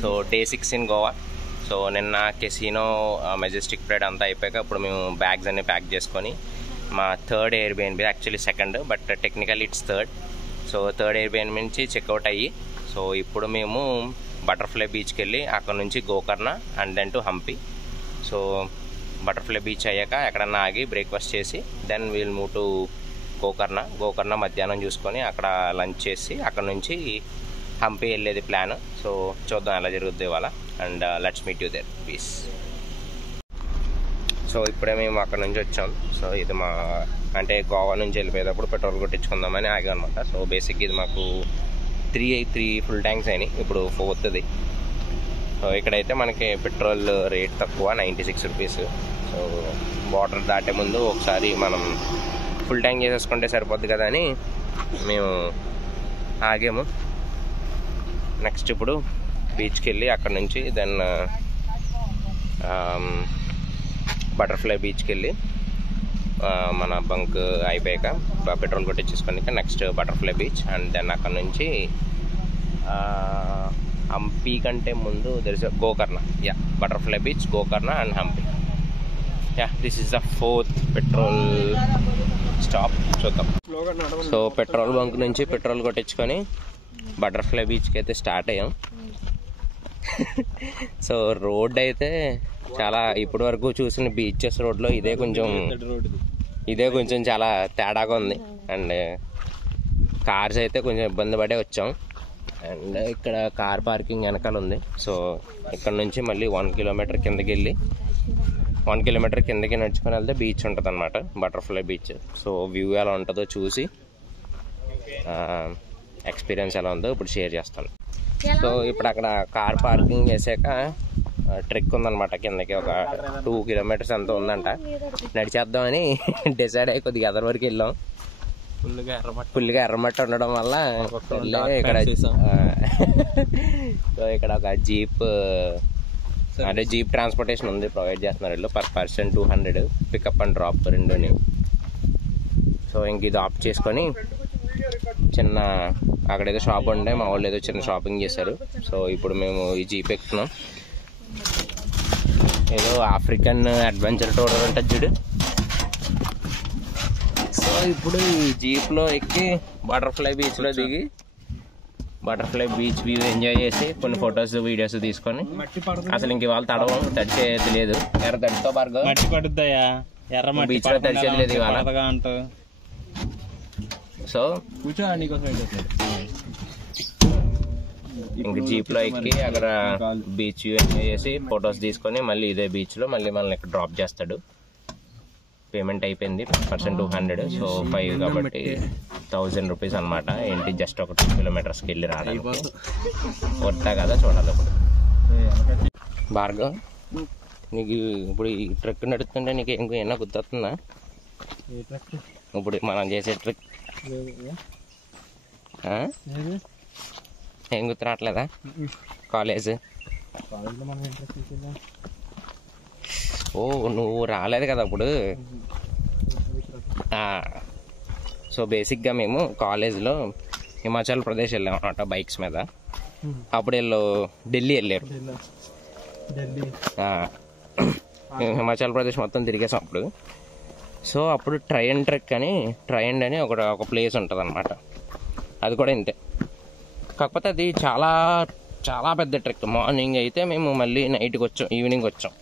So day 6 in Goa. So నిన్న casino Majestic Pride అంతా అయిపోయాక ఇప్పుడు మేము బ్యాగ్స్ అన్ని ప్యాక్ చేసుకొని మా third Airbnb, actually second but technically it's third. So third Airbnb నుంచి చెక్అవుట్ అయ్యి సో ఇప్పుడు మేము బటర్ఫ్లై బీచ్కి వెళ్ళి అక్కడ నుంచి Gokarna and then to Hampi. So Butterfly Beach అయ్యాక ఎక్కడన్నా ఆగి బ్రేక్ఫాస్ట్ చేసి then we'll move to Gokarna మధ్యాహ్నం చూసుకొని అక్కడ లంచ్ చేసి అక్కడ నుంచి హంపి వెళ్ళేది ప్లాన్. సో చూద్దాం ఎలా జరుగుద్ది ఇవాళ. And let's meet you there please. So ఇప్పుడే మేము అక్కడ నుంచి వచ్చాం. సో ఇది మా అంటే గోవా నుంచి వెళ్ళిపోయేటప్పుడు పెట్రోల్ కొట్టించుకుందామని ఆగాం అనమాట. సో బేసిక్ ఇది మాకు 3 ఫుల్ ట్యాంక్స్ అయినాయి, ఇప్పుడు 4th. సో ఇక్కడైతే మనకి పెట్రోల్ రేట్ తక్కువ, 96 రూపీస్. సో బార్డర్ దాటే ముందు ఒకసారి మనం ఫుల్ ట్యాంక్ చేసేసుకుంటే సరిపోద్ది కదా అని మేము ఆగాము. నెక్స్ట్ ఇప్పుడు బీచ్కి వెళ్ళి అక్కడ నుంచి దెన్ బటర్ఫ్లై బీచ్కి వెళ్ళి మన బంక్ అయిపోయాక పెట్రోల్ కొట్టించేసుకొని next butterfly beach and then అక్కడ నుంచి హంపి కంటే ముందు తెలిసి Gokarna. Butterfly beach, Gokarna and Hampi. This is the 4th petrol stop. చూద్దాం. సో పెట్రోల్ బంక్ నుంచి పెట్రోల్ కొట్టించుకొని బటర్ఫ్లై బీచ్కి అయితే స్టార్ట్ అయ్యాం. సో రోడ్ అయితే చాలా ఇప్పటి వరకు చూసిన బీచెస్ రోడ్లో ఇదే కొంచెం చాలా తేడాగా ఉంది. అండ్ కార్స్ అయితే కొంచెం ఇబ్బంది పడే వచ్చాం. అండ్ ఇక్కడ కార్ పార్కింగ్ వెనకాల ఉంది. సో ఇక్కడ నుంచి మళ్ళీ 1 కిలోమీటర్ కిందకి వెళ్ళి 1 కిలోమీటర్ కిందకి నడుచుకొని వెళ్తే బీచ్ ఉంటుంది అనమాట, బటర్ఫ్లై బీచ్. సో వ్యూ ఎలా ఉంటుందో చూసి ఎక్స్పీరియన్స్ ఎలా ఉందో ఇప్పుడు షేర్ చేస్తాను. సో ఇప్పుడు అక్కడ కార్ పార్కింగ్ చేసాక ట్రెక్ ఉందన్నమాట కిందకి, ఒక 2 కిలోమీటర్స్ ఎంత ఉందంట. నడిచేద్దామని డిసైడ్ అయ్యి కొద్దిగా ఎదర్ వరకు వెళ్ళాం. ఫుల్గా ఎర్రమట్టి ఉండడం వల్ల ఇక్కడ సో ఇక్కడ ఒక జీప్ ట్రాన్స్పోర్టేషన్ ఉంది, ప్రొవైడ్ చేస్తున్నారు వీళ్ళు. Per person 200, pickup and drop రెండుని. సో ఇంక ఇది ఆఫ్ చేసుకొని చిన్న అక్కడ ఏదో షాప్ ఉండే మా వాళ్ళు ఏదో చిన్న షాపింగ్ చేశారు. సో ఇప్పుడు మేము ఈ జీప్ ఎక్కుతున్నాం. ఏదో ఆఫ్రికన్ అడ్వెంచర్ టూర్ ఉంటుంది చూడు. సో ఇప్పుడు ఈ జీప్లో ఎక్కి బటర్ఫ్లై బీచ్లో దిగి బటర్ఫ్లై బీచ్ వ్యూ ఎంజాయ్ చేసి కొన్ని ఫొటోస్ వీడియోస్ తీసుకొని అసలు ఇంక ఇవాళ తడిచేది లేదు. ఎర్ర తడితో భార్గవ్ బీచ్ లో తడిచేది లేదు ఇవాళ. సో ఇంక జీప్ లో ఎక్కి అక్కడ బీచ్ వ్యూ ఎంజాయ్ చేసి ఫొటోస్ తీసుకొని మళ్ళీ ఇదే బీచ్ లో మళ్ళీ మనల్ని ఇక్కడ డ్రాప్ చేస్తాడు. పేమెంట్ అయిపోయింది, పర్సన్ 200. సో 5 కాబట్టి 1000 రూపీస్ అనమాట. ఏంటి జస్ట్ ఒక 2 కిలోమీటర్స్కి వెళ్ళి రావడానికి వర్తా కదా, చూడాలి. ఇప్పుడు భార్గవ్, నీకు ఇప్పుడు ఈ ట్రెక్ నడుస్తుంటే నీకు ఏమన్నా గుర్తొస్తుందా? ఇప్పుడు మనం చేసే ట్రెక్ ఏం గుర్తు రావట్లేదా? కాలేజ్ నువ్వు రాలేదు కదా అప్పుడు. సో బేసిక్గా మేము కాలేజ్లో హిమాచల్ ప్రదేశ్ వెళ్ళాం అన్నమాట బైక్స్ మీద. అప్పుడు వీళ్ళు ఢిల్లీ వెళ్ళారు. హిమాచల్ ప్రదేశ్ మొత్తం తిరిగేసాం అప్పుడు. సో అప్పుడు ట్రయండ్ అని ఒక ప్లేస్ ఉంటుంది అనమాట. అది కూడా ఇంతే, కాకపోతే అది చాలా చాలా పెద్ద ట్రెక్. మార్నింగ్ అయితే మేము మళ్ళీ నైట్కి వచ్చాం, ఈవినింగ్ వచ్చాం.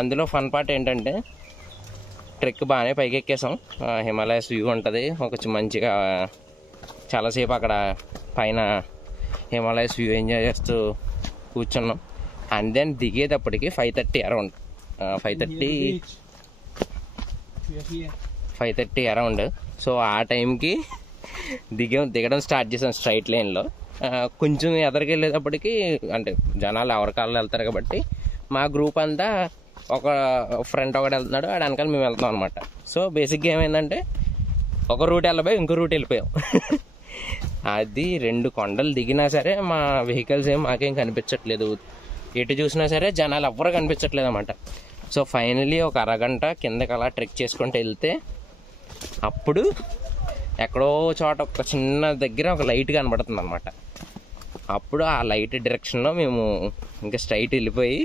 అందులో ఫన్ పార్ట్ ఏంటంటే ట్రెక్ బాగానే పైకి ఎక్కేసాం. హిమాలయస్ వ్యూ ఉంటుంది ఒక మంచిగా. చాలాసేపు అక్కడ పైన హిమాలయస్ వ్యూ ఎంజాయ్ చేస్తూ కూర్చున్నాం. అండ్ దెన్ దిగేటప్పటికి 5:30 అరౌండ్ 5:30 అరౌండ్. సో ఆ టైంకి దిగడం స్టార్ట్ చేసాం స్ట్రైట్ లైన్లో. కొంచెం ఎదరికి వెళ్ళేటప్పటికి అంటే జనాలు ఎవరి కాళ్ళు వెళ్తారు కాబట్టి మా గ్రూప్ అంతా ఒక ఫ్రెండ్ ఒకటి వెళ్తున్నాడు, ఆడ వెనకాల మేము వెళ్తాం అనమాట. సో బేసిక్గా ఏమైందంటే ఒక రూట్ వెళ్ళిపోయి ఇంకో రూట్ వెళ్ళిపోయాం. అది 2 కొండలు దిగినా సరే మా వెహికల్స్ మాకేం కనిపించట్లేదు. ఎటు చూసినా సరే జనాలు ఎవ్వరూ కనిపించట్లేదు అన్నమాట. సో ఫైనలీ ఒక అరగంట కిందకి అలా ట్రెక్ చేసుకుంటూ వెళ్తే అప్పుడు ఎక్కడో చోట ఒక చిన్న దగ్గర ఒక లైట్ కనబడుతుంది అనమాట. అప్పుడు ఆ లైట్ డైరెక్షన్లో మేము ఇంకా స్ట్రైట్ వెళ్ళిపోయి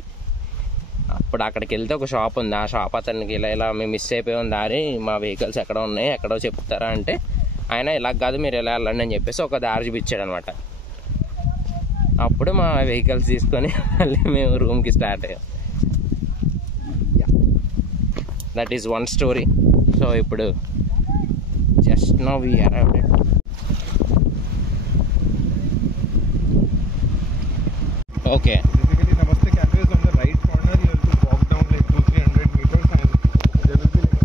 అప్పుడు అక్కడికి వెళ్తే ఒక షాప్ ఉంది. ఆ షాప్ అతనికి ఇలా మేము మిస్ అయిపోయాం దారి, మా వెహికల్స్ ఎక్కడ ఉన్నాయి ఎక్కడో చెప్తారా అంటే ఆయన ఇలా కాదు మీరు ఇలా వెళ్ళండి అని చెప్పేసి ఒక దారి చూపించాడు అనమాట. అప్పుడు మా వెహికల్స్ తీసుకొని మళ్ళీ మేము రూమ్కి స్టార్ట్ అయ్యాం. That is one story. So ఇప్పుడు just now we arrived. Okay. Basically, Namaste Cafe is on the right corner. You have to walk down like 200-300 meters, and there will be like,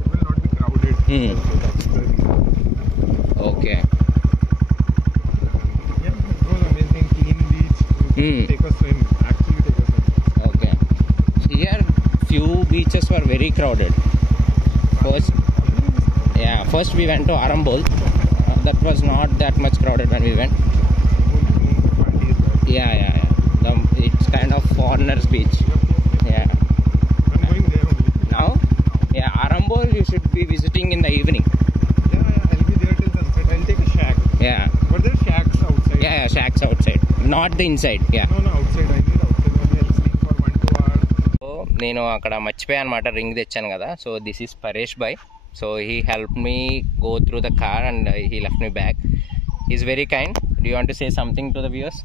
it will not be crowded. So that's the reason. Okay. Yeah, it was amazing, clean beach. Take a swim. Actually, take a swim. Okay. Here, few beaches were very crowded. First we went to Arambol. That was not that much crowded when we went. Yeah. It's kind of foreigners beach. Yeah. I'm going there only. Now? Yeah, Arambol you should be visiting in the evening. Yeah, I'll be there till sunset. I'll take a shack. Yeah. But there are shacks outside. Yeah, shacks outside. Not the inside. Yeah. No, outside. I need outside. Maybe I'll sleep for 1-2 hours. So, నేను అక్కడ మర్చిపోయాను అనమాట, ring తెచ్చాను కదా. So this is Paresh బాయ్. So he help me go through the car and he left me back. He's very kind. Do you want to say something to the viewers?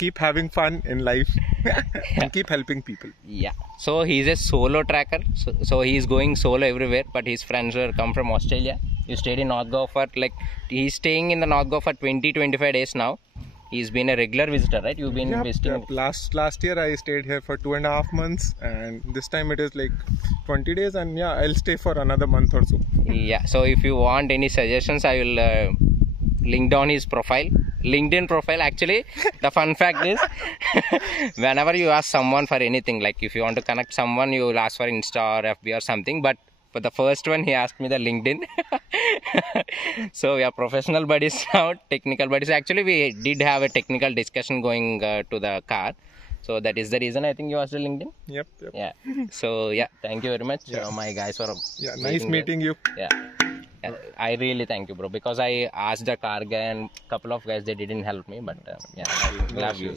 Keep having fun in life and keep helping people. Yeah. So he's a solo tracker. So he's going solo everywhere. But his friends were come from Australia. You stayed in North Goa for he's staying in the North Goa for 20-25 days now. He's been a regular visitor, right? You've been visiting. Last year I stayed here for 2.5 months, and this time it is like 20 days, and I'll stay for another month or so. Yeah. So if you want any suggestions, I will link down his LinkedIn profile. Actually, the fun fact is whenever you ask someone for anything, like if you want to connect someone, you will ask for Insta or FB or something, but for the first one he asked me the LinkedIn. So we are professional buddies now, technical buddies. Actually we did have a technical discussion going to the car, so that is the reason I think you asked the LinkedIn. Yep. Yeah. So thank you very much. My guys were nice meeting you. I really thank you, bro, because I asked the car guy and couple of guys, they didn't help me, but I love you.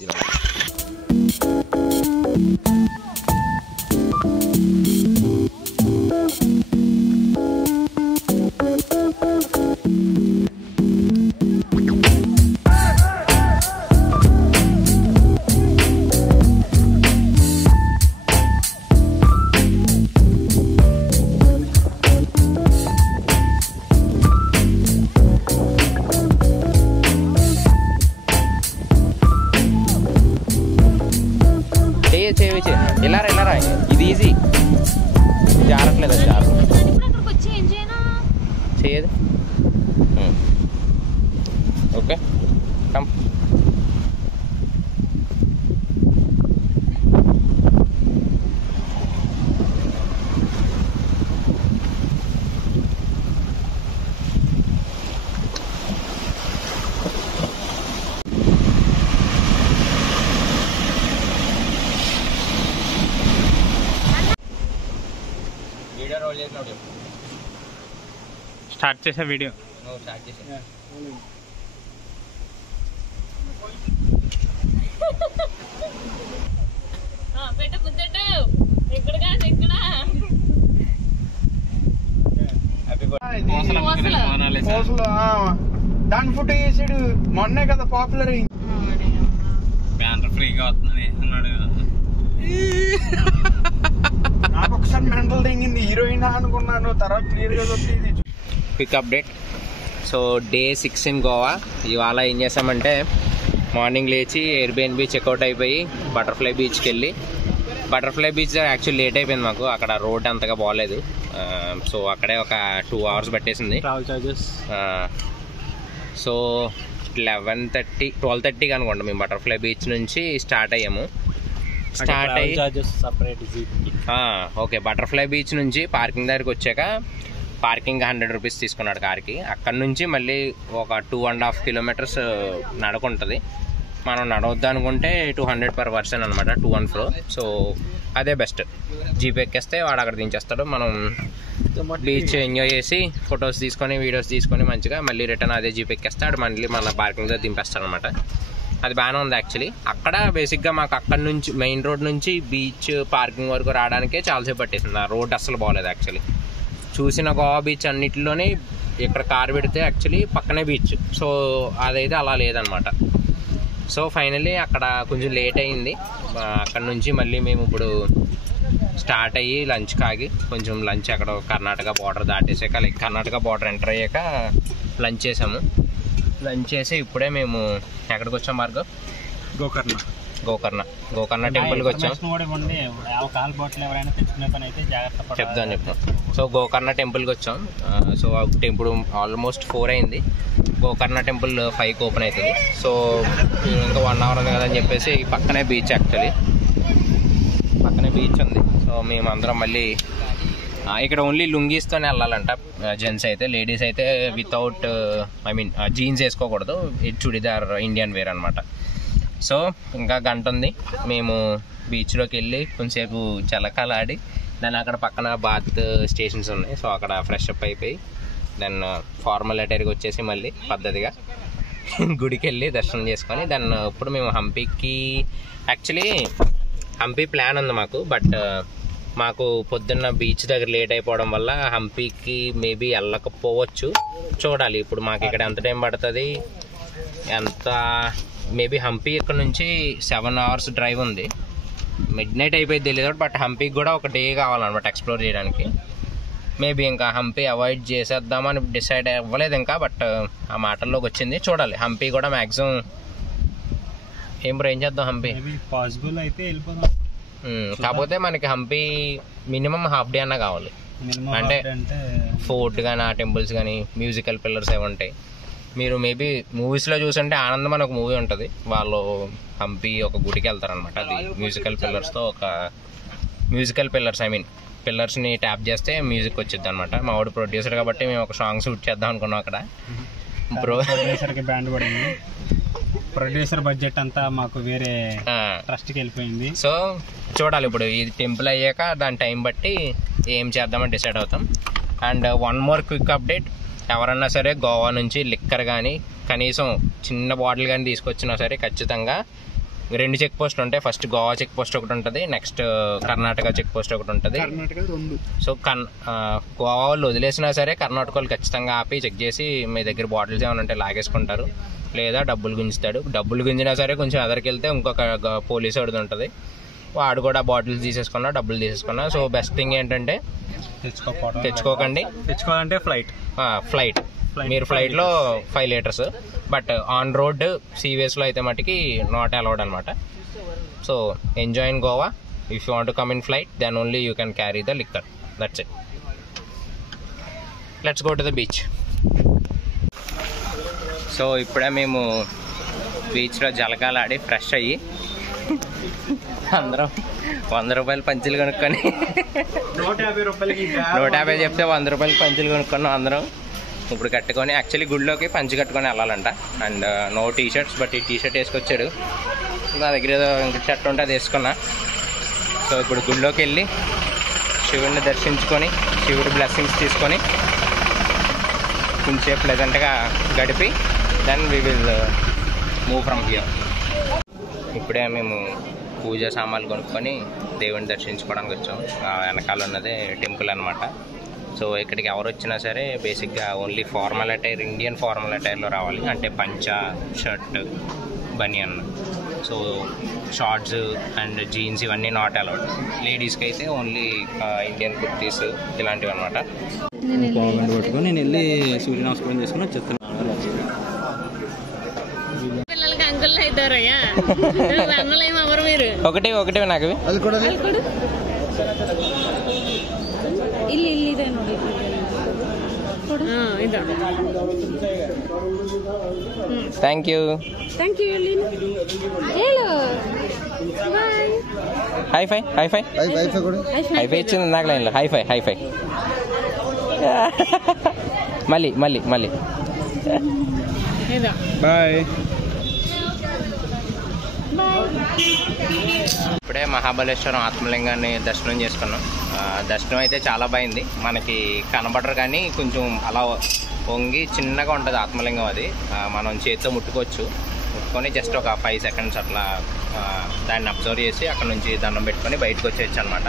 వెళ్ళారా ఇది easy జారట్లేదు చేయదు. Okay come. Start చేసే video start చేసే. దాని food చేసాడు మొన్నే కదా popular banner ఫ్రీగా వస్తుంది అన్నాడు. నాకు ఒకసారి మెంటల్ తెంగింది, హీరోయిన్ అనుకున్నాను, తర్వాత క్లియర్ గా వచ్చింది. Quick update. So day 6 in Goa. ఇవాళ ఏం చేసామంటే మార్నింగ్ లేచి ఎయిర్బిఎన్బి చెక్అవుట్ అయిపోయి బటర్ఫ్లై బీచ్కి వెళ్ళి, బటర్ఫ్లై బీచ్ యాక్చువల్లీ లేట్ అయిపోయింది మాకు, అక్కడ రోడ్ అంతగా బాగోలేదు. సో అక్కడే ఒక 2 hours పట్టేసింది ట్రావెల్ చార్జెస్. సో 12:30 అనుకోండి మేము బటర్ఫ్లై బీచ్ నుంచి స్టార్ట్ అయ్యాము. స్టార్ట్ అయ్యి ఓకే బటర్ఫ్లై బీచ్ నుంచి పార్కింగ్ దగ్గరికి వచ్చాక పార్కింగ్ 100 రూపీస్ తీసుకున్నాడు కార్కి. అక్కడ నుంచి మళ్ళీ ఒక 2.5 kilometers నడుకుంటుంది. మనం నడవద్దు అనుకుంటే 200 per person అనమాట, 2 and fro. సో అదే బెస్ట్. జీప్ ఎక్కేస్తే వాడు అక్కడ దించేస్తాడు, మనం బీచ్ ఎంజాయ్ చేసి ఫొటోస్ తీసుకొని వీడియోస్ తీసుకొని మంచిగా మళ్ళీ రిటర్న్ అదే జీప్ ఎక్కేస్తాడు, మళ్ళీ మన పార్కింగ్లో దింపేస్తాడు అనమాట. అది బాగానే ఉంది యాక్చువల్లీ. అక్కడ బేసిక్గా మాకు అక్కడ నుంచి మెయిన్ రోడ్ నుంచి బీచ్ పార్కింగ్ వరకు రావడానికే చాలాసేపు పట్టేసింది. ఆ రోడ్ అసలు బాగోలేదు యాక్చువల్లీ. చూసిన గోవా బీచ్ అన్నిటిలోనే ఇక్కడ కారు పెడితే యాక్చువల్లీ పక్కనే బీచ్, సో అదైతే అలా లేదనమాట. సో ఫైనల్లీ అక్కడ కొంచెం లేట్ అయింది. అక్కడ నుంచి మళ్ళీ మేము ఇప్పుడు స్టార్ట్ అయ్యి లంచ్ కాగి కొంచెం లంచ్ అక్కడ కర్ణాటక బార్డర్ దాటేసాక, లైక్ కర్ణాటక బార్డర్ ఎంటర్ అయ్యాక లంచ్ చేసాము. లంచ్ చేసి ఇప్పుడే మేము ఎక్కడికి వచ్చాం మార్గం? గోకర్ణ టెంపుల్కి వచ్చాం. చెప్తాను. సో గోకర్ణ టెంపుల్కి వచ్చాం. సో ఇప్పుడు ఆల్మోస్ట్ 4 అయింది. గోకర్ణ టెంపుల్ 5కి ఓపెన్ అవుతుంది. సో ఇంకా 1 hour ఉంది కదా అని చెప్పేసి పక్కనే బీచ్, యాక్చువల్లీ పక్కనే బీచ్ ఉంది. సో మేమందరం మళ్ళీ ఇక్కడ ఓన్లీ లుంగీస్తోనే వెళ్ళాలంట జెంట్స్ అయితే. లేడీస్ అయితే వితౌట్ జీన్స్ వేసుకోకూడదు, చుడిదార్ ఇండియన్ వేర్ అనమాట. సో ఇంకా గంట ఉంది. మేము బీచ్లోకి వెళ్ళి కొంచెంసేపు జలకాలాడి దాన్ని అక్కడ పక్కన బాత్ స్టేషన్స్ ఉన్నాయి, సో అక్కడ ఫ్రెష్ అప్ అయిపోయి దెన్ ఫార్మల్ అటైర్కి వచ్చేసి మళ్ళీ పద్ధతిగా గుడికి వెళ్ళి దర్శనం చేసుకొని దెన్ ఇప్పుడు మేము హంపీకి, యాక్చువల్లీ హంపీ ప్లాన్ ఉంది మాకు, బట్ మాకు పొద్దున్న బీచ్ దగ్గర లేట్ అయిపోవడం వల్ల హంపీకి మేబీ వెళ్ళకపోవచ్చు, చూడాలి. ఇప్పుడు మాకు ఇక్కడ ఎంత టైం పడుతుంది, ఎంత మేబీ హంపీ ఇక్కడ నుంచి 7 hours డ్రైవ్ ఉంది. మిడ్ నైట్ అయిపోయింది తెలియదు, బట్ హంపీకి కూడా ఒక డే కావాలన్నమాట ఎక్స్ప్లోర్ చేయడానికి. మేబీ ఇంకా హంపీ అవాయిడ్ చేసేద్దామని డిసైడ్ అవ్వలేదు ఇంకా, బట్ ఆ మాటల్లోకి వచ్చింది, చూడాలి. హంపీ కూడా మ్యాక్సిమం ఏం చేద్దాం, హంపీ పాసిబుల్ అయితే వెళ్ళిపోదాం. కాకపోతే మనకి హంపీ మినిమం హాఫ్ డే అన్నా కావాలి, అంటే ఫోర్ట్ కానీ ఆ టెంపుల్స్ కానీ మ్యూజికల్ పిల్లర్స్ ఏమి ఉంటాయి. మీరు మేబీ మూవీస్లో చూసుంటే ఆనందం అని ఒక మూవీ ఉంటుంది, వాళ్ళు హంపీ ఒక గుడికి వెళ్తారనమాట. అది మ్యూజికల్ పిల్లర్స్తో, ఒక మ్యూజికల్ పిల్లర్స్ పిల్లర్స్ని ట్యాప్ చేస్తే మ్యూజిక్ వచ్చింది అనమాట. మా వాడు ప్రొడ్యూసర్ కాబట్టి మేము ఒక సాంగ్ షూట్ చేద్దాం అనుకున్నాం అక్కడ. ప్రొడ్యూసర్కి బ్యాండ్ పడింది, ప్రొడ్యూసర్ బడ్జెట్ అంతా మాకు వేరే ట్రస్ట్కి వెళ్ళిపోయింది. సో చూడాలి ఇప్పుడు ఈ టెంపుల్ అయ్యాక దాని టైం బట్టి ఏం చేద్దామని డిసైడ్ అవుతాం. అండ్ 1 more క్విక్ అప్డేట్, ఎవరన్నా సరే గోవా నుంచి లిక్కర్ కానీ కనీసం చిన్న బాటిల్ కానీ తీసుకొచ్చినా సరే ఖచ్చితంగా 2 చెక్ పోస్టులు ఉంటాయి. ఫస్ట్ గోవా చెక్ పోస్ట్ ఒకటి ఉంటుంది, నెక్స్ట్ కర్ణాటక చెక్ పోస్ట్ ఒకటి ఉంటుంది. సో గోవా వాళ్ళు వదిలేసినా సరే కర్ణాటక వాళ్ళు ఖచ్చితంగా ఆపి చెక్ చేసి మీ దగ్గర బాటిల్స్ ఏమైనా ఉంటే లాగేసుకుంటారు, లేదా డబ్బులు గుంజుతాడు. డబ్బులు గుంజినా సరే కొంచెం ఎదరికి వెళ్తే ఇంకొక పోలీసు వాడిది ఉంటుంది, వాడు కూడా బాటిల్స్ తీసేసుకున్నా డబ్బులు తీసేసుకున్నా. సో బెస్ట్ థింగ్ ఏంటంటే తెచ్చుకోకండి. తెచ్చుకోవాలంటే ఫ్లైట్ మీరు ఫ్లైట్లో 5 liters, బట్ ఆన్ రోడ్ సీవేస్లో అయితే మటుకి నాట్ అలౌడ్ అనమాట. So enjoy in Goa. If you want to come in flight then only you can carry the liquor, that's it. Let's go to the beach. So ఇప్పుడే మేము బీచ్లో జలకాలాడి fresh అయ్యి అందరం 100 రూపాయలు పంచులు కొనుక్కొని 150 చెప్తే 100 రూపాయలు పంచులు కొనుక్కున్నాం అందరం. ఇప్పుడు కట్టుకొని యాక్చువల్లీ గుడిలోకి పంచి కట్టుకొని వెళ్ళాలంట. And no T shirts, but ఈ టీ షర్ట్ వేసుకొచ్చాడు. నా దగ్గర ఏదో ఇంక షర్ట్ ఉంటే అది వేసుకున్నా. సో ఇప్పుడు గుడిలోకి వెళ్ళి శివుడిని దర్శించుకొని శివుడి బ్లెస్సింగ్స్ తీసుకొని కొంచెం ప్లెజెంట్గా గడిపి then we will move from here. ఇప్పుడే మేము పూజా సామాన్లు కొనుక్కొని దేవుడిని దర్శించుకోవడానికి వచ్చాం. వెనకాల ఉన్నదే టెంపుల్ అనమాట. సో ఇక్కడికి ఎవరు వచ్చినా సరే బేసిక్గా only formal attire, Indian formal అటైర్లో రావాలి. అంటే పంచా, shirt, banian. So shorts and jeans ఇవన్నీ నాట్ అలౌడ్. లేడీస్కి అయితే ఓన్లీ ఇండియన్ కుర్తీస్ ఇలాంటివి అనమాట. పట్టుకొని నేను వెళ్ళి సూర్య నమస్కారం చేసుకుని వచ్చేస్తాను. ఒకటి నాకు ಥ್ಯಾಂಕ್ ಯು. ಹೈ ಫೈ ಇಚ್చింది నాకు లైన్లో. హై ఫై మళ్ళీ బాయ్. ఇప్పుడే మహాబలేశ్వరం ఆత్మలింగాన్ని దర్శనం చేసుకున్నాం. దర్శనం అయితే చాలా బాగుంది. మనకి కనబడరు కానీ కొంచెం అలా వంగి చిన్నగా ఉంటుంది ఆత్మలింగం. అది మనం చేతితో ముట్టుకోవచ్చు. ముట్టుకొని జస్ట్ ఒక 5 seconds అట్లా దాన్ని అబ్జర్వ్ చేసి అక్కడ నుంచి దండం పెట్టుకొని బయటకు వచ్చేయచ్చు అనమాట.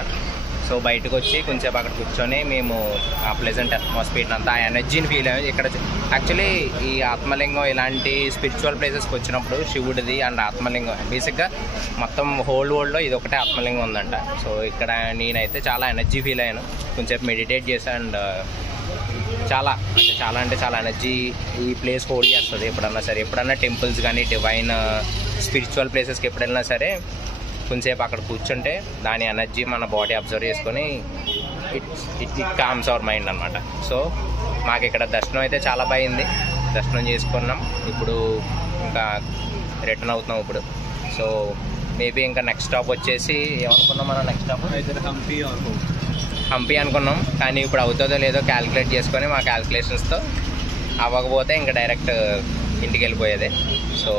సో బయటకు వచ్చి కొంచెంసేపు అక్కడ కూర్చొని మేము ఆ ప్లెజెంట్ అట్మాస్ఫియర్ అంతా ఆ ఎనర్జీని ఫీల్ అయ్యాము. ఇక్కడ యాక్చువల్లీ ఈ ఆత్మలింగం ఇలాంటి స్పిరిచువల్ ప్లేసెస్కి వచ్చినప్పుడు శివుడిది అండ్ ఆత్మలింగం బేసిక్గా మొత్తం హోల్ వరల్డ్లో ఇది ఒకటే ఆత్మలింగం ఉందంట. సో ఇక్కడ నేనైతే చాలా ఎనర్జీ ఫీల్ అయ్యాను. కొంచెంసేపు మెడిటేట్ చేశాను అండ్ చాలా ఎనర్జీ ఈ ప్లేస్ హోల్డ్ చేస్తుంది. ఎప్పుడన్నా టెంపుల్స్ కానీ డివైన్ స్పిరిచువల్ ప్లేసెస్కి ఎప్పుడు వెళ్ళినా సరే కొంచెంసేపు అక్కడ కూర్చుంటే దాని ఎనర్జీ మన బాడీ అబ్జర్వ్ చేసుకొని ఇట్ కామ్స్ అవర్ మైండ్ అనమాట. సో మాకు ఇక్కడ దర్శనం అయితే చాలా బాగుంది. దర్శనం చేసుకున్నాం. ఇప్పుడు ఇంకా రిటర్న్ అవుతున్నాం ఇప్పుడు. సో మేబీ ఇంకా నెక్స్ట్ స్టాప్ వచ్చేసి ఏమనుకున్నాం మనం? నెక్స్ట్ స్టాప్ హంపి అనుకున్నాం. కానీ ఇప్పుడు అవుతుందో లేదో క్యాలిక్యులేట్ చేసుకొని మా క్యాలిక్యులేషన్స్తో అవ్వకపోతే ఇంకా డైరెక్ట్ ఇంటికి వెళ్ళిపోయేదే. సో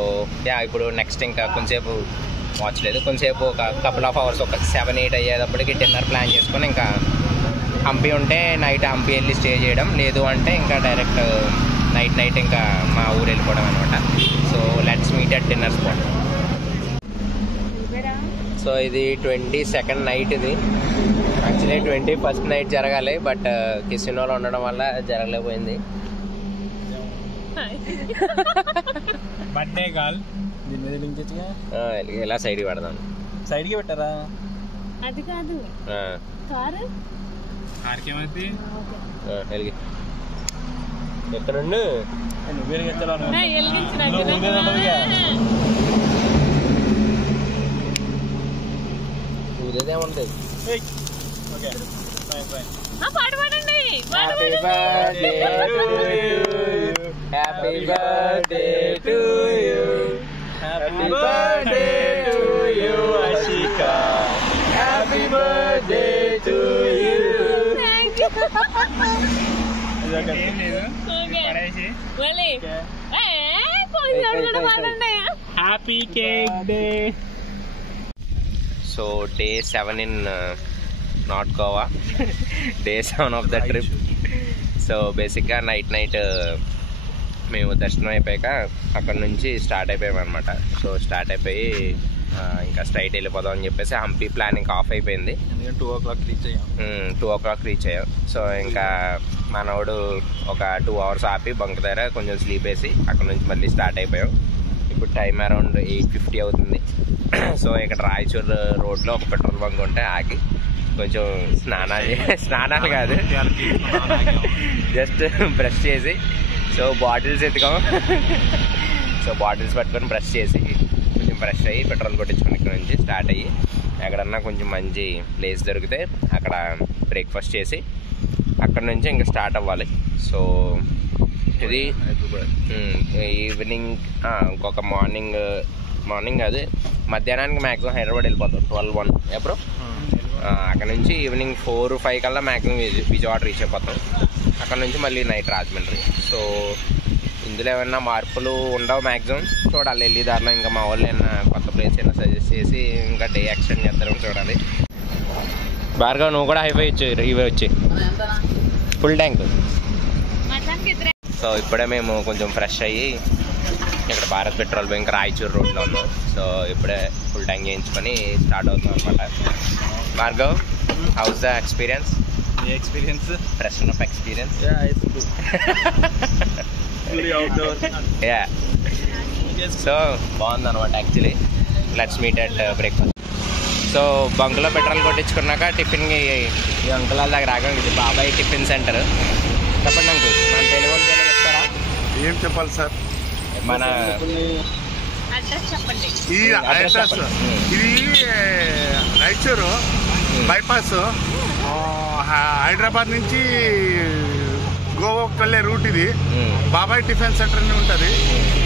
ఇప్పుడు నెక్స్ట్ ఇంకా కొంచెంసేపు వాచ్ లేదు, కొంచెంసేపు ఒక కపుల్ ఆఫ్ అవర్స్ ఒక 7-8 అయ్యేటప్పటికి డిన్నర్ ప్లాన్ చేసుకొని ఇంకా హంపి ఉంటే నైట్ హంపి వెళ్ళి స్టే చేయడం, లేదు అంటే ఇంకా డైరెక్ట్ నైట్ ఇంకా మా ఊరు వెళ్ళిపోవడం అనమాట. So let's meet at dinner spot. So ఇది 22nd నైట్. ఇది యాక్చువల్లీ 21st నైట్ జరగాలి, బట్ కిసినోలో ఉండడం వల్ల జరగలేకపోయింది. బర్త్డే కాల్ ఎలా సైడ్కి పెడదాం? సైడ్కి పెట్టారా? అది కాదు కారు ఎక్కడుండు ఊదేదే ఉంటుంది. పాట పాడండి. Happy birthday to you, happy birthday to you Ashika, happy birthday to you. Happy cake day. So day 7 in not Goa, day 7 of the trip. So బేసిక్గా నైట్ మేము దర్శనం అయిపోయాక అక్కడ నుంచి స్టార్ట్ అయిపోయాం అనమాట. సో స్టార్ట్ అయిపోయి ఇంకా స్ట్రైట్ వెళ్ళిపోదాం అని చెప్పేసి హంపి ప్లాన్ ఇంకా ఆఫ్ అయిపోయింది. 2 o'clock రీచ్ అయ్యాం. 2 o'clock రీచ్ అయ్యాం. సో ఇంకా మనోడు ఒక 2 hours ఆపి బంక్ దగ్గర కొంచెం స్లీప్ వేసి అక్కడ నుంచి మళ్ళీ స్టార్ట్ అయిపోయాం. ఇప్పుడు టైం అరౌండ్ 8:50 అవుతుంది. సో ఇక్కడ రాయచూర్ రోడ్లో ఒక పెట్రోల్ బంక్ ఉంటే ఆగి కొంచెం స్నానాలు కాదు, జస్ట్ బ్రష్ చేసి సో బాటిల్స్ ఎత్తుకాం. సో బాటిల్స్ పట్టుకొని బ్రష్ చేసి కొంచెం బ్రష్ అయ్యి పెట్రోల్ కొట్టించుకుని ఇక్కడ నుంచి స్టార్ట్ అయ్యి ఎక్కడన్నా కొంచెం మంచి ప్లేస్ దొరికితే అక్కడ బ్రేక్ఫాస్ట్ చేసి అక్కడ నుంచి ఇంకా స్టార్ట్ అవ్వాలి. సో ఇది ఈవినింగ్ ఇంకొక మార్నింగ్ కాదు మధ్యాహ్నానికి మ్యాక్సిమం హైదరాబాద్ వెళ్ళిపోతాం. 12-1 ఎప్పుడు అక్కడ నుంచి ఈవినింగ్ 4-5 కల్లా మ్యాక్సిమం విజయవాడ రీచ్ అయిపోతాం. అక్కడ నుంచి మళ్ళీ నైట్ రాజమండ్రి. సో ఇందులో ఏమైనా మార్పులు ఉండవు మ్యాక్సిమం, చూడాలి వెళ్ళి దారిలో ఇంకా మా వాళ్ళు ఏమైనా కొత్త ప్లేస్ అయినా సజెస్ట్ చేసి ఇంకా డే ఎక్స్టెండ్ చేస్తారని చూడాలి. భార్గవ్ నువ్వు కూడా హైవే వచ్చి ఫుల్ ట్యాంక్. సో ఇప్పుడే మేము కొంచెం ఫ్రెష్ అయ్యి ఇక్కడ భారత్ పెట్రోల్ బంక్ రాయచూర్ రోడ్లో ఉన్నాం. సో ఇప్పుడే ఫుల్ ట్యాంక్ చేయించుకొని స్టార్ట్ అవుతున్నాం అనమాట. Bhargav, how's the experience? Freshen of experience. So బాగుంది అనమాట actually. Let's meet at breakfast. So బంక్లో పెట్రోల్ కొట్టించుకున్నాక టిఫిన్కి ఈ అంకుల్ వాళ్ళ దగ్గర రాగా ఇది బాబాయ్ టిఫిన్ సెంటర్. చెప్పండి అంకుల్, మన తెలుగు చెప్తారా? ఏం చెప్పాలి సార్? మన ఈ అడ్రస్ ఇది రాయచూరు బైపాస్, హైదరాబాద్ నుంచి గోవాకి వెళ్ళే రూట్ ఇది. బాబాయ్ టిఫిన్ సెంటర్ అని ఉంటుంది.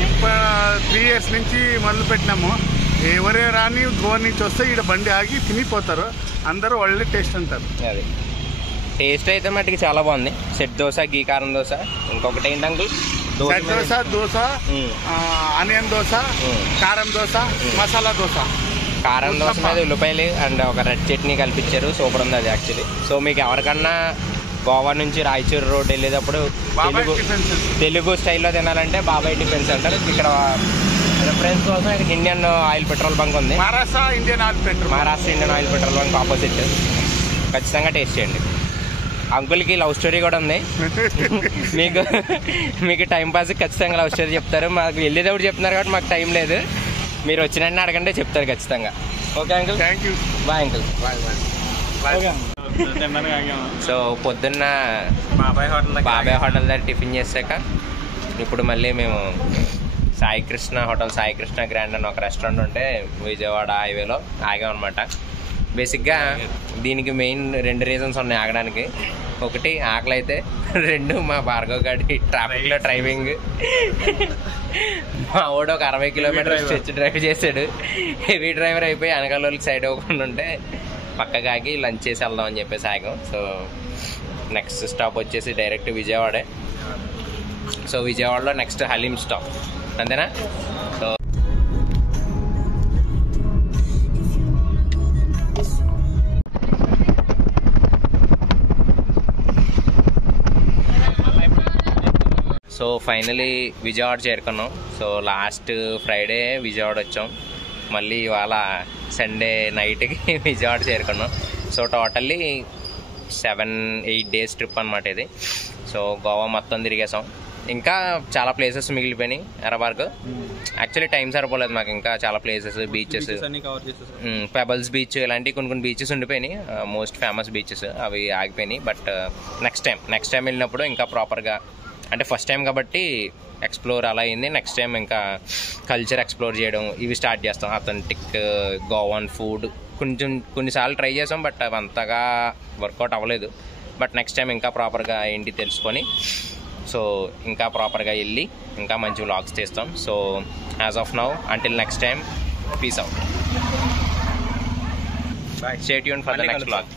ఇప్పుడు 3 years నుంచి మొదలు పెట్టినాము. ఎవరే రాని గోవా నుంచి వస్తే ఇక్కడ బండి ఆగి తినిపోతారు. అందరూ ఒళ్ళే టేస్ట్ అంటారు. అది టేస్ట్ అయితే మట్టుకి చాలా బాగుంది. సెట్ దోశ, గీ కారం దోశ. ఇంకొకటి ఏంటి uncle? Set dosa onion dosa, కారం దోశ, మసాలా దోశ. కారం దోశ మీద ఉల్లిపాయలు అండ్ ఒక రెడ్ చట్నీ కల్పించారు. సూపర్ ఉంది అది యాక్చువల్లీ. సో మీకు ఎవరికన్నా గోవా నుంచి రాయచూరు రోడ్ వెళ్ళేటప్పుడు తెలుగు స్టైల్లో తినాలంటే బాబాయ్ టిఫిన్ సెంటర్. ఇక్కడ రిఫరెన్స్ కోసం ఇక్కడ ఇండియన్ ఆయిల్ పెట్రోల్ బంక్ ఉంది. Maharashtra Indian oil petrol bunk opposite. ఖచ్చితంగా టేస్ట్ చేయండి. అంకుల్కి లవ్ స్టోరీ కూడా ఉంది. మీకు టైం పాస్ ఖచ్చితంగా లవ్ స్టోరీ చెప్తారు. మాకు వెళ్ళేటప్పుడు చెప్తున్నారు కాబట్టి మాకు టైం లేదు. మీరు వచ్చినట్టు అడగండి, చెప్తారు ఖచ్చితంగా. Okay uncle, thank you. Bye uncle. So పొద్దున్న బాబాయ్ హోటల్ దగ్గర టిఫిన్ చేశాక ఇప్పుడు మళ్ళీ మేము సాయి కృష్ణ గ్రాండ్ అని ఒక రెస్టారెంట్ ఉంటే విజయవాడ హైవేలో ఆగామన్నమాట. బేసిక్గా దీనికి మెయిన్ 2 రీజన్స్ ఉన్నాయి ఆగడానికి. ఒకటి ఆకలి అయితే, 2 మా భార్గవ్ గాడి ట్రాఫిక్లో డ్రైవింగ్. మా వాడు ఒక 60 కిలోమీటర్స్ స్ట్రెచ్ డ్రైవ్ చేశాడు. హెవీ డ్రైవర్ అయిపోయి వెనకాల వాళ్ళకి సైడ్ అవ్వకుండా ఉంటే పక్కకి ఆగి లంచ్ చేసి వెళ్దాం అని చెప్పేసి ఆగాం. సో నెక్స్ట్ స్టాప్ వచ్చేసి డైరెక్ట్ విజయవాడే. సో విజయవాడలో నెక్స్ట్ హలీం స్టాప్, అంతేనా? సో సో ఫైనలీ విజయవాడ చేరుకున్నాం. సో లాస్ట్ ఫ్రైడే విజయవాడ వచ్చాం. మళ్ళీ ఇవాళ సండే నైట్కి విజయవాడ చేరుకున్నాం. సో టోటల్లీ 7-8 డేస్ ట్రిప్ అనమాట ఇది. సో గోవా మొత్తం తిరిగేసాం. ఇంకా చాలా ప్లేసెస్ మిగిలిపోయినాయి. ఎర్రబార్గ్ యాక్చువల్లీ టైం సరిపోలేదు మాకు. ఇంకా చాలా ప్లేసెస్, బీచెస్, పెబల్స్ బీచ్ ఇలాంటి కొన్ని బీచెస్ ఉండిపోయినాయి. మోస్ట్ ఫేమస్ బీచెస్ అవి ఆగిపోయినాయి. బట్ నెక్స్ట్ టైం వెళ్ళినప్పుడు ఇంకా ప్రాపర్గా, అంటే ఫస్ట్ టైం కాబట్టి ఎక్స్ప్లోర్ అలా అయింది. నెక్స్ట్ టైం ఇంకా కల్చర్ ఎక్స్ప్లోర్ చేయడం ఇవి స్టార్ట్ చేస్తాం. అథెంటిక్ గోవాన్ ఫుడ్ కొన్నిసార్లు ట్రై చేసాం, బట్ అవి అంతగా వర్కౌట్ అవ్వలేదు. బట్ నెక్స్ట్ టైం ఇంకా ప్రాపర్గా ఏంటి తెలుసుకొని సో ఇంకా ప్రాపర్గా వెళ్ళి ఇంకా మంచి వ్లాగ్స్ చేస్తాం. So as of now until next time, peace out. Stay tuned for the next vlog.